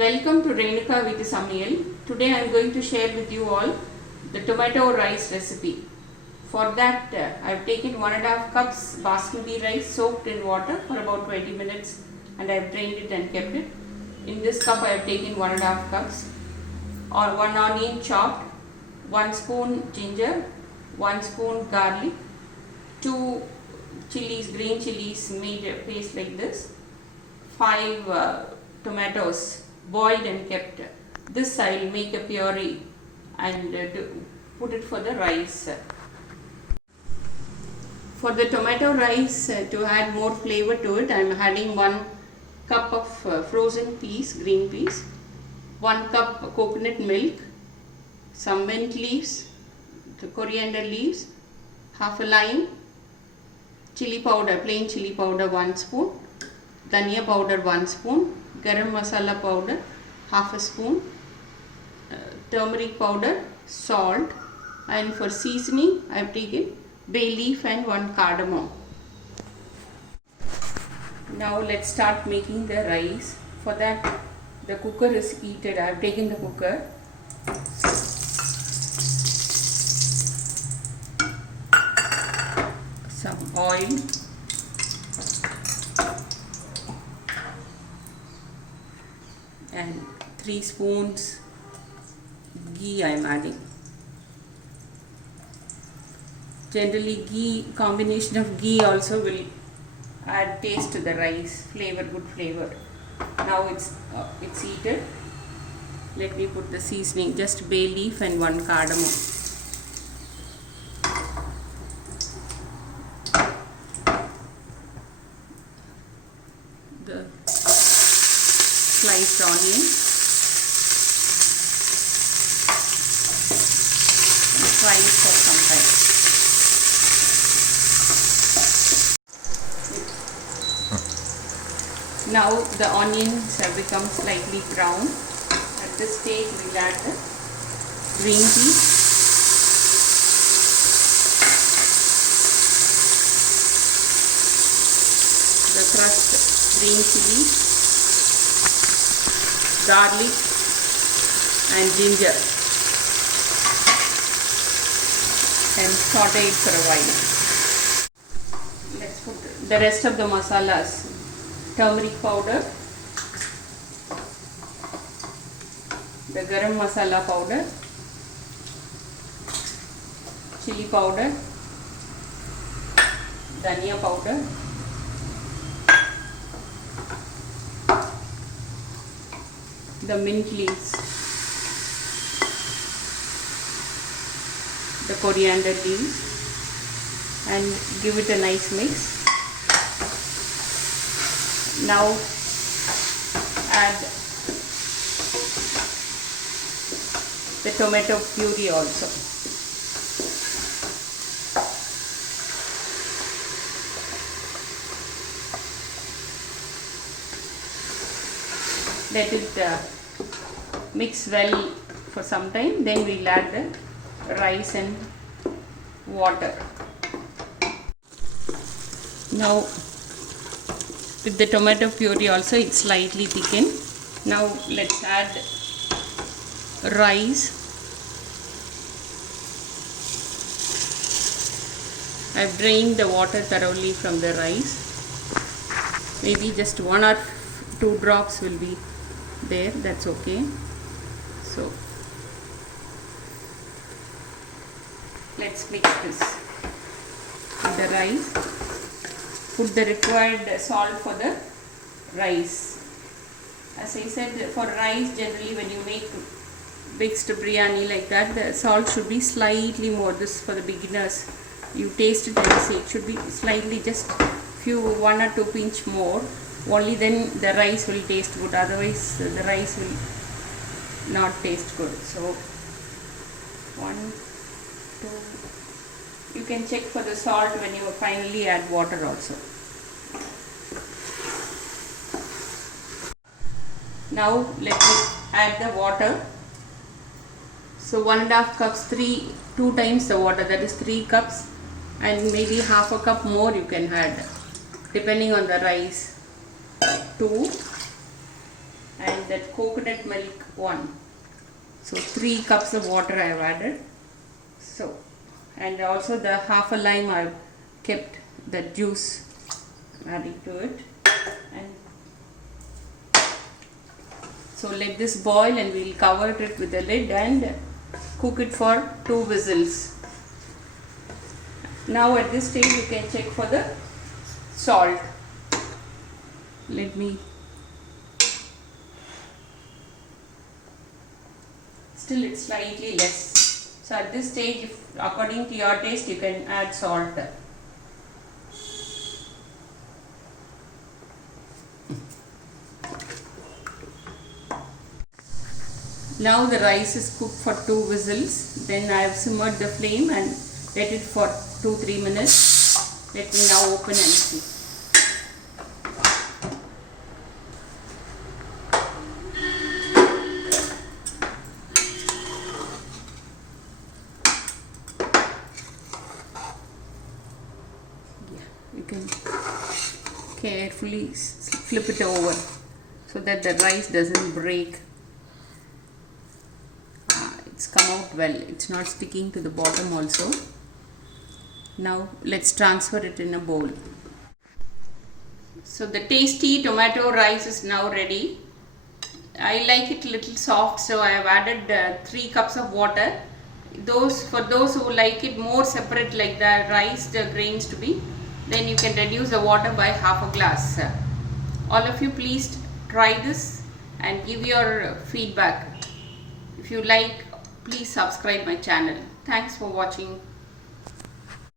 Welcome to Renuka with Samuel. Today I am going to share with you all the tomato rice recipe. For that I have taken 1.5 cups basmati rice soaked in water for about 20 minutes and I have drained it and kept it. In this cup I have taken 1.5 cups or 1 onion chopped, 1 spoon ginger, 1 spoon garlic, 2 chilies, green chilies made a paste like this, 5 tomatoes boiled and kept. This I will make a puree and put it for the rice. For the tomato rice, to add more flavor to it, I am adding 1 cup of frozen peas, green peas, 1 cup coconut milk, some mint leaves, the coriander leaves, half a lime, chili powder, plain chili powder 1 spoon, dhania powder 1 spoon, garam masala powder half a spoon, turmeric powder, salt, and for seasoning I have taken bay leaf and 1 cardamom. Now let's start making the rice. For that the cooker is heated. I have taken the cooker. Some oil, and 3 spoons ghee I am adding. Generally ghee, combination of ghee also will add taste to the rice, good flavor. Now it's heated. Let me put the seasoning, just bay leaf and 1 cardamom. The sliced onion and fry it for some time. Now the onions have become slightly brown. At this stage we will add the green peas, the crushed green chilies, garlic and ginger, and saute it for a while. Let's put the rest of the masalas. Turmeric powder, the garam masala powder, chili powder, dhania powder, the mint leaves, the coriander leaves, and give it a nice mix. Now add the tomato puree also. Let it mix well for some time, then we will add the rice and water. Now with the tomato puree also it's slightly thickened. Now let's add rice. I've drained the water thoroughly from the rice. Maybe just 1 or 2 drops will be there, that's okay. So let's mix this with the rice. Put the required salt for the rice. As I said, for rice generally when you make mixed biryani like that, the salt should be slightly more. This for the beginners. You taste it and see, it should be slightly, just 1 or 2 pinch more. Only then the rice will taste good. Otherwise the rice will not taste good. So 1, 2. You can check for the salt when you finally add water also. Now let me add the water. So 1.5 cups, 2 times the water, that is 3 cups, and maybe half a cup more you can add depending on the rice. 2, and that coconut milk 1. So 3 cups of water I have added. So, and also the half a lime I have kept the juice, adding to it. And so let this boil, and we will cover it with the lid and cook it for 2 whistles. Now at this stage you can check for the salt. Let me, still it's slightly less. So at this stage, if according to your taste, you can add salt. Now the rice is cooked for 2 whistles. Then I have simmered the flame and let it for 2-3 minutes. Let me now open and see. You can carefully flip it over so that the rice doesn't break. It's come out well, it's not sticking to the bottom also. Now let's transfer it in a bowl. So the tasty tomato rice is now ready. I like it little soft, so I have added 3 cups of water. For those who like it more separate, like the rice, the grains to be, then you can reduce the water by half a glass. All of you please try this and give your feedback. If you like, please subscribe my channel. Thanks for watching.